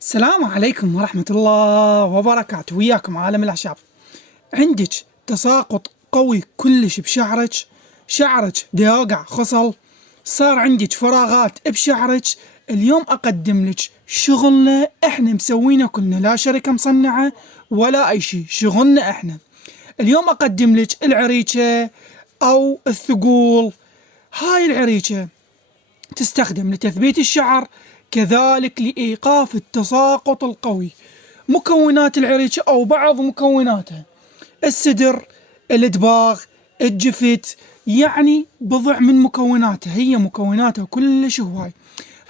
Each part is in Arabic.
السلام عليكم ورحمة الله وبركاته. وياكم عالم الأعشاب. عندك تساقط قوي كلش بشعرك، شعرك ديوقع خصل، صار عندك فراغات بشعرك. اليوم أقدم لك شغلنا احنا مسوينه كلنا، لا شركة مصنعة ولا أي شي، شغلنا احنا. اليوم أقدم لك العريشة أو الثقول. هاي العريشة تستخدم لتثبيت الشعر، كذلك لإيقاف التساقط القوي. مكونات العريشة أو بعض مكوناتها: السدر، الدباغ، الجفت، يعني بضع من مكوناتها. هي مكوناتها كلش هواي.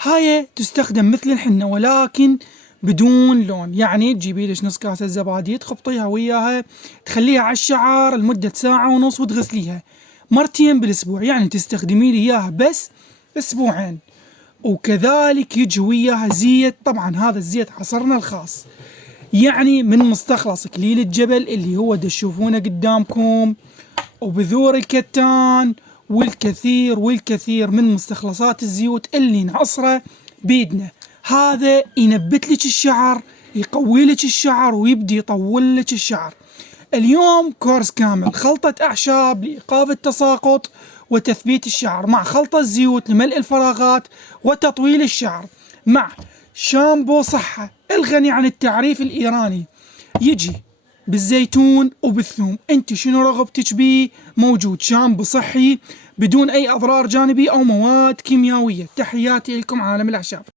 هاي تستخدم مثل الحنة ولكن بدون لون، يعني تجيبي لك نص كاسة زبادي تخبطيها وياها، تخليها على الشعر لمدة ساعة ونص وتغسليها مرتين بالأسبوع، يعني تستخدمين إياها بس أسبوعين. وكذلك يجي وياها زيت، طبعا هذا الزيت عصرنا الخاص، يعني من مستخلص إكليل الجبل اللي هو تشوفونه قدامكم، وبذور الكتان، والكثير من مستخلصات الزيوت اللي نعصره بيدنا. هذا ينبت لك الشعر، يقوي لك الشعر، ويبدي يطول لك الشعر. اليوم كورس كامل، خلطة أعشاب لإيقاف التساقط وتثبيت الشعر، مع خلطة زيوت لملء الفراغات وتطويل الشعر، مع شامبو صحة الغني عن التعريف الإيراني، يجي بالزيتون وبالثوم. انت شنو رغبتك بيه موجود. شامبو صحي بدون اي اضرار جانبية او مواد كيميائية. تحياتي لكم عالم الاعشاب.